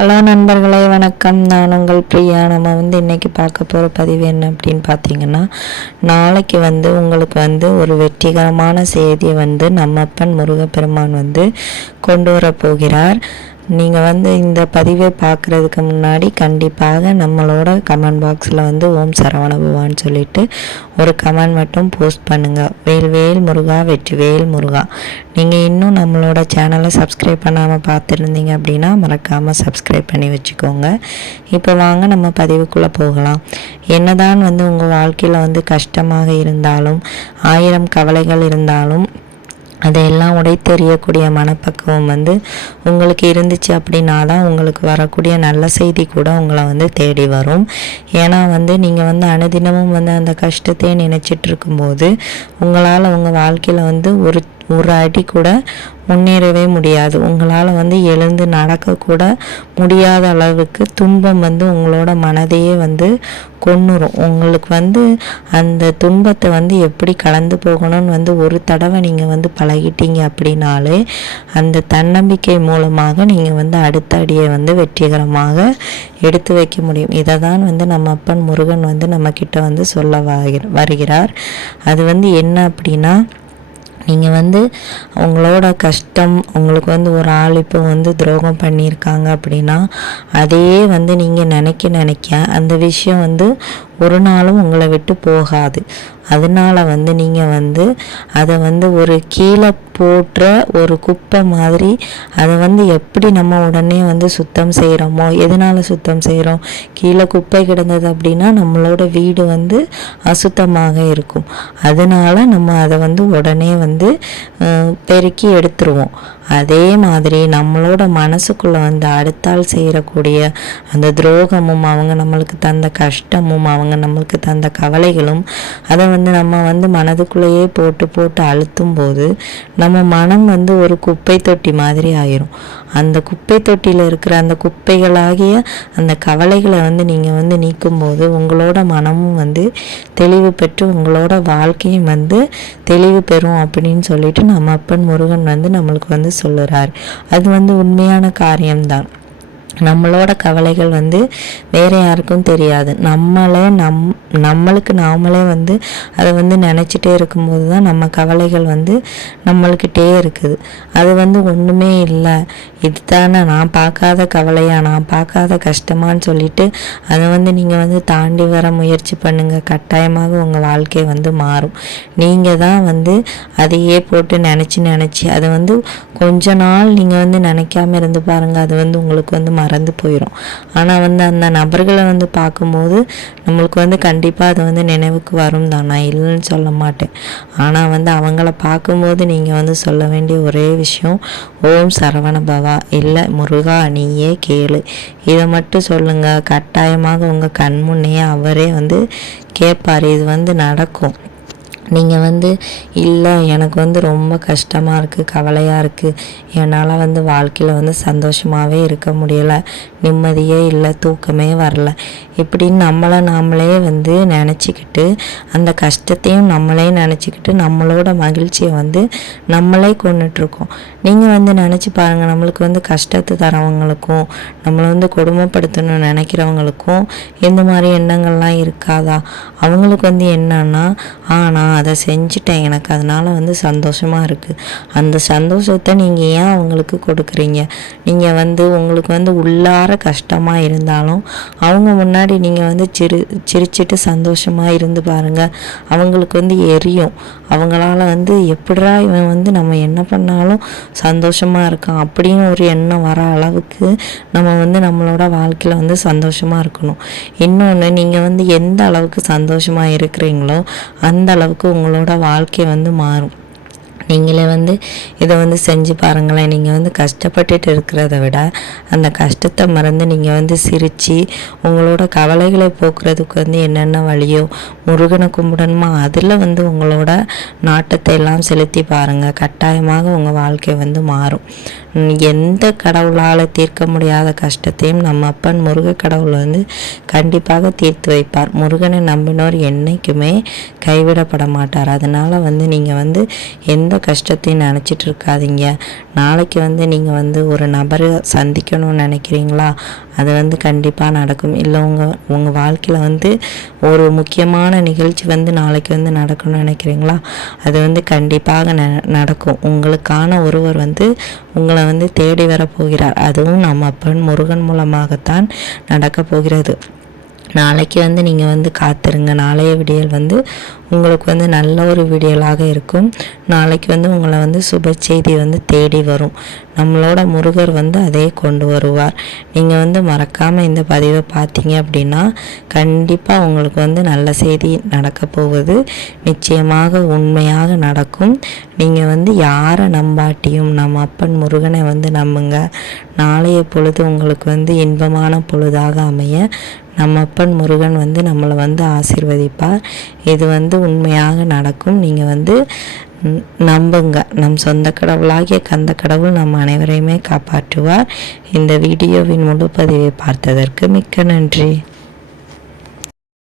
Hello நண்பர்களே வணக்கம். நான் உங்கள் பிரியா. நம்ம வந்து இன்றைக்கி பார்க்க போகிற பதிவு என்ன அப்படின்னு பார்த்தீங்கன்னா நாளைக்கு வந்து உங்களுக்கு வந்து ஒரு வெற்றிகரமான செய்தியை வந்து நம்மப்பன் முருகப்பெருமான் வந்து கொண்டு வர போகிறார் நீங்கள் வந்து இந்த பதிவை பார்க்குறதுக்கு முன்னாடி கண்டிப்பாக நம்மளோட கமெண்ட் பாக்ஸில் வந்து ஓம் சரவண பவான்னு சொல்லிட்டு ஒரு கமெண்ட் மட்டும் போஸ்ட் பண்ணுங்கள் வேல் வேல் முருகா வெற்றி வேல் முருகா. நீங்கள் இன்னும் நம்மளோட சேனலை சப்ஸ்கிரைப் பண்ணாமல் பார்த்துருந்தீங்க அப்படின்னா மறக்காமல் சப்ஸ்கிரைப் பண்ணி வச்சுக்கோங்க. இப்போ வாங்க நம்ம பதிவுக்குள்ளே போகலாம். என்னதான் வந்து உங்கள் வாழ்க்கையில் வந்து கஷ்டமாக இருந்தாலும் ஆயிரம் கவலைகள் இருந்தாலும் அதையெல்லாம் உடைத்தெறியக்கூடிய மனப்பக்குவம் வந்து உங்களுக்கு இருந்துச்சு அப்படின்னா தான் உங்களுக்கு வரக்கூடிய நல்ல செய்தி கூட உங்களை வந்து தேடி வரும். ஏன்னா வந்து நீங்கள் வந்து அனுதினமும் வந்து அந்த கஷ்டத்தையே நினச்சிட்டு இருக்கும்போது உங்களால் உங்கள் வாழ்க்கையில் வந்து ஒரு ஒரு அடி கூட முன்னேறவே முடியாது. உங்களால் வந்து எழுந்து நடக்கக்கூட முடியாத அளவுக்கு துன்பம் வந்து உங்களோட மனதையே வந்து கொன்னுரும். உங்களுக்கு வந்து அந்த துன்பத்தை வந்து எப்படி கடந்து போகணும்னு வந்து ஒரு தடவை நீங்கள் வந்து பழகிட்டீங்க அப்படின்னாலே அந்த தன்னம்பிக்கை மூலமாக நீங்கள் வந்து அடுத்த அடியை வந்து வெற்றிகரமாக எடுத்து வைக்க முடியும். இதை தான் வந்து நம்ம அப்பன் முருகன் வந்து நம்மக்கிட்ட வந்து சொல்ல வருகிறார். அது வந்து என்ன அப்படின்னா நீங்கள் வந்து உங்களோட கஷ்டம் உங்களுக்கு வந்து ஒரு ஆள் இப்போ வந்து துரோகம் பண்ணியிருக்காங்க அப்படின்னா அதையே வந்து நீங்கள் நினைக்க நினைக்க அந்த விஷயம் வந்து ஒரு நாளும் உங்களை விட்டு போகாது. அதனால் வந்து நீங்கள் வந்து அதை வந்து ஒரு கீழே போட்டுற ஒரு குப்பை மாதிரி அதை வந்து எப்படி நம்ம உடனே வந்து சுத்தம் செய்கிறோமோ எதனால் சுத்தம் செய்கிறோம் கீழே குப்பை கிடந்தது அப்படின்னா நம்மளோட வீடு வந்து அசுத்தமாக இருக்கும். அதனால் நம்ம அதை வந்து உடனே வந்து பெருக்கி எடுத்துருவோம். அதே மாதிரி நம்மளோட மனசுக்குள்ளே வந்து அடுத்தால் செய்கிறக்கூடிய அந்த துரோகமும் அவங்க நம்மளுக்கு தந்த கஷ்டமும் அவங்க நம்மளுக்கு தந்த கவலைகளும் அதை வந்து நம்ம வந்து மனதுக்குள்ளேயே போட்டு போட்டு அழுத்தும் போது நம்ம மனம் வந்து ஒரு குப்பை தொட்டி மாதிரி ஆயிரும். அந்த குப்பை தொட்டியில் இருக்கிற அந்த குப்பைகளாகிய அந்த கவலைகளை வந்து நீங்கள் வந்து நீக்கும்போது உங்களோட மனமும் வந்து தெளிவு பெற்று உங்களோட வாழ்க்கையும் வந்து தெளிவு பெறும் அப்படின்னு சொல்லிட்டு நம்ம அப்பன் முருகன் வந்து நம்மளுக்கு வந்து சொல்லுறார். அது வந்து உண்மையான காரியம்தான். நம்மளோட கவலைகள் வந்து வேறு யாருக்கும் தெரியாது. நம்மளே நம் நம்மளுக்கு நாமளே வந்து அதை வந்து நினச்சிட்டே இருக்கும்போது தான் நம்ம கவலைகள் வந்து நம்மளுக்கிட்டே இருக்குது. அது வந்து ஒன்றுமே இல்லை. இது தானே நான் பார்க்காத கவலையா நான் பார்க்காத கஷ்டமான்னு சொல்லிட்டு அதை வந்து நீங்கள் வந்து தாண்டி வர முயற்சி பண்ணுங்கள் கட்டாயமாக உங்கள் வாழ்க்கை வந்து மாறும். நீங்கள் தான் வந்து அதையே போட்டு நினச்சி நினச்சி அதை வந்து கொஞ்ச நாள் நீங்கள் வந்து நினைக்காம இருந்து பாருங்கள் அது வந்து உங்களுக்கு வந்து மறந்து போயிடும் ஆனால் வந்து அந்த நபர்களை வந்து பார்க்கும்போது நம்மளுக்கு வந்து கண்டிப்பாக அது வந்து நினைவுக்கு வரும் தான். நான் இல்லைன்னு சொல்ல மாட்டேன். ஆனால் வந்து அவங்கள பார்க்கும்போது நீங்கள் வந்து சொல்ல வேண்டிய ஒரே விஷயம் ஓம் சரவண பவா இல்லை முருகா நீயே கேளு. இதை மட்டும் சொல்லுங்கள் கட்டாயமாக உங்கள் கண் முன்னையே அவரே வந்து கேட்பார். இது வந்து நடக்கும். நீங்கள் வந்து இல்லை எனக்கு வந்து ரொம்ப கஷ்டமாக இருக்குது கவலையாக இருக்குது என்னால் வந்து வாழ்க்கையில் வந்து சந்தோஷமாகவே இருக்க முடியலை. நிம்மதியே இல்லை தூக்கமே வரல. இப்படின்னு நம்மளை நாமளே வந்து நினச்சிக்கிட்டு அந்த கஷ்டத்தையும் நம்மளே நினச்சிக்கிட்டு நம்மளோட மகிழ்ச்சியை வந்து நம்மளே கொண்டுட்ருக்கோம். நீங்கள் வந்து நினச்சி பாருங்கள் நம்மளுக்கு வந்து கஷ்டத்தை தரவங்களுக்கும் நம்மளை வந்து கொடுமைப்படுத்தணும்னு நினைக்கிறவங்களுக்கும் இந்த மாதிரி எண்ணங்கள்லாம் இருக்காதா? அவங்களுக்கு வந்து என்னன்னா ஆனால் அதை செஞ்சுட்டேன். எனக்கு அதனால் வந்து சந்தோஷமாக இருக்குது அந்த சந்தோஷத்தை நீங்கள் ஏன் அவங்களுக்கு கொடுக்குறீங்க? நீங்கள் வந்து உங்களுக்கு வந்து உள்ளார கஷ்டமாக இருந்தாலும் அவங்க முன்னாடி நீங்கள் வந்து சிரி சிரிச்சிட்டு சந்தோஷமாக இருந்து பாருங்கள் அவங்களுக்கு வந்து எரியும். அவங்களால வந்து எப்படா இவன் வந்து நம்ம என்ன பண்ணாலும் சந்தோஷமாக இருக்கான். அப்படின்னு ஒரு எண்ணம் வர அளவுக்கு நம்ம வந்து நம்மளோட வாழ்க்கையில் வந்து சந்தோஷமாக இருக்கணும். இன்னொன்று நீங்கள் வந்து எந்த அளவுக்கு சந்தோஷமாக இருக்கிறீங்களோ அந்த அளவுக்கு உங்களோட வாழ்க்கை வந்து மாறும். நீங்களே வந்து இதை வந்து செஞ்சு பாருங்களேன். நீங்கள் வந்து கஷ்டப்பட்டுட்டு இருக்கிறத விட அந்த கஷ்டத்தை மறந்து நீங்கள் வந்து சிரித்து உங்களோட கவலைகளை போக்குறதுக்கு வந்து என்னென்ன வழியோ முருகனை கும்பிடணுமா அதில் வந்து உங்களோட நாட்டத்தை எல்லாம் செலுத்தி பாருங்கள் கட்டாயமாக உங்கள் வாழ்க்கை வந்து மாறும். எந்த கடவுளால் தீர்க்க முடியாத கஷ்டத்தையும் நம்ம அப்பன் முருக கடவுள் வந்து கண்டிப்பாக தீர்த்து வைப்பார். முருகனை நம்பினோர் என்றைக்குமே கைவிடப்பட மாட்டார். அதனால் வந்து நீங்கள் வந்து எந்த கஷ்டத்தையும் நினச்சிட்டு இருக்காதீங்க. நாளைக்கு வந்து நீங்கள் வந்து ஒரு நபரை சந்திக்கணும்னு நினைக்கிறீங்களா? அது வந்து கண்டிப்பாக நடக்கும். இல்லை உங்கள் உங்கள் வாழ்க்கையில் வந்து ஒரு முக்கியமான நிகழ்ச்சி வந்து நாளைக்கு வந்து நடக்கணும்னு நினைக்கிறீங்களா? அது வந்து கண்டிப்பாக ந நடக்கும். உங்களுக்கான ஒருவர் வந்து உங்களை வந்து தேடி வரப்போகிறார். அதுவும் நம்ம அப்பன் முருகன் மூலமாகத்தான் நடக்கப் போகிறது. நாளைக்கு வந்து நீங்கள் வந்து காத்துருங்க. நாளைய விடியல் வந்து உங்களுக்கு வந்து நல்ல ஒரு விடியலாக இருக்கும். நாளைக்கு வந்து உங்களை வந்து சுப செய்தி வந்து தேடி வரும். நம்மளோட முருகர் வந்து அதே கொண்டு வருவார். நீங்கள் வந்து மறக்காமல் இந்த பதிவை பார்த்தீங்க அப்படின்னா கண்டிப்பாக உங்களுக்கு வந்து நல்ல செய்தி நடக்க போகுது. நிச்சயமாக உண்மையாக நடக்கும். நீங்கள் வந்து யாரை நம்பாட்டியும் நம்ம அப்பன் முருகனை வந்து நம்புங்க. நாளைய பொழுது உங்களுக்கு வந்து இன்பமான பொழுதாக அமைய நம்ம அப்பன் முருகன் வந்து நம்மளை வந்து ஆசிர்வதிப்பார். இது வந்து உண்மையாக நடக்கும். நீங்கள் வந்து நம்புங்க. நம் சொந்த கடவுளாகிய கந்த கடவுள் நம் அனைவரையுமே காப்பாற்றுவார். இந்த வீடியோவின் முழு பதிவை பார்த்ததற்கு மிக்க நன்றி.